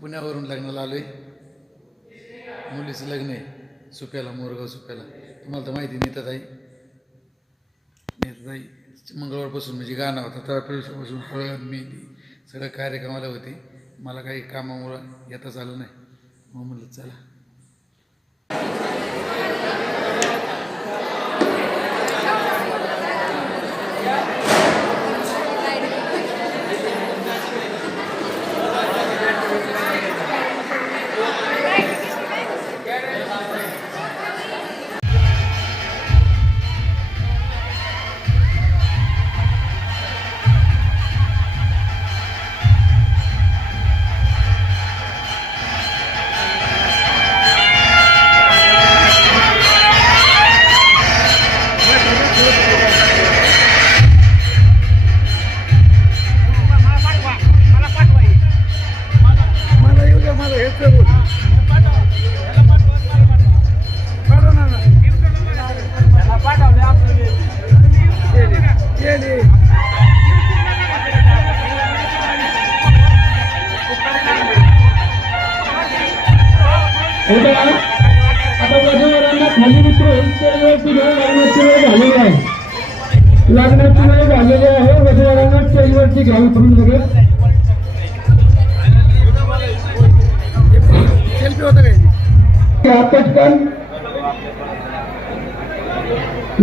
पुण्यावरून लग्नाला आलोय. मुलीचं लग्न आहे. सुप्याला मोरगाव सुप्याला. तुम्हाला तर माहिती नेताताई. नेताताई मंगळवारपासून म्हणजे गाणं होता. तेव्हापासून हळद मेहंदी सगळं कार्यक्रमाला होते. मला काही कामामुळं येताच आलं नाही. मग म्हणलं चला. होता आता वधूवरांना खाली मित्र स्टेजवरती घेऊन लग्नाची वेळ झालेली आहे. लग्नाची वेळ झालेली आहे. वधूवरांना स्टेजवरती घ्यावी करून लगेच.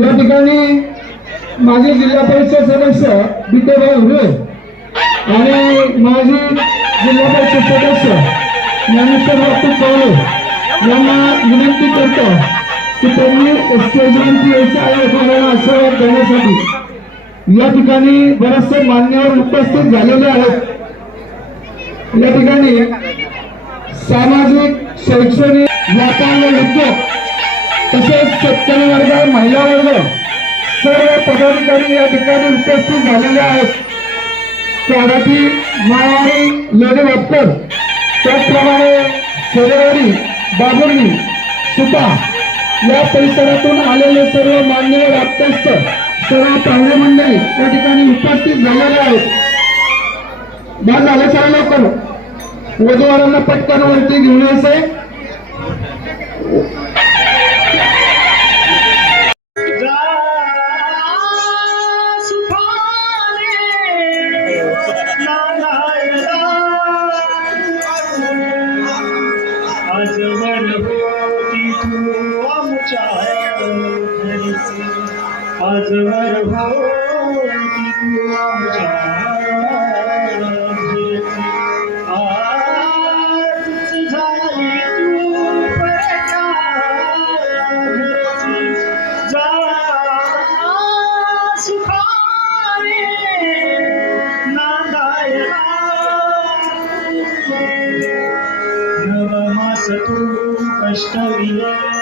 या ठिकाणी माझे जिल्हा परिषद सदस्य बिटेभाई हुरे आणि माजी जिल्हा परिषद सदस्य ज्ञानेश्वर वाहतूक पावले यांना विनंती करतो की त्यांनी स्टेजवरती यायचं आहे एकमेकांना आशीर्वाद देण्यासाठी या ठिकाणी बरेचसे मान्यवर उपस्थित झालेले आहेत. या ठिकाणी सामाजिक शैक्षणिक व्यापार व उद्योग तसेच शेतकरी वर्ग महिला वर्ग सर्व पदाधिकारी या ठिकाणी उपस्थित झालेले आहेत. त्यासाठी माळवाडी लेणे वापकर त्याचप्रमाणे शनिवारी बाबुर्णी सुपा या परिसरातून आलेले सर्व मान्यवर अभ्यस्त सर्व पाहुणे मंडळी या ठिकाणी उपस्थित झालेले आहेत. बाद झालं सर लवकर वधूवरांना पटकन वरती घेऊन यायचंय. आमच्या घरची आजवर होती तू आमच्या घरची आजच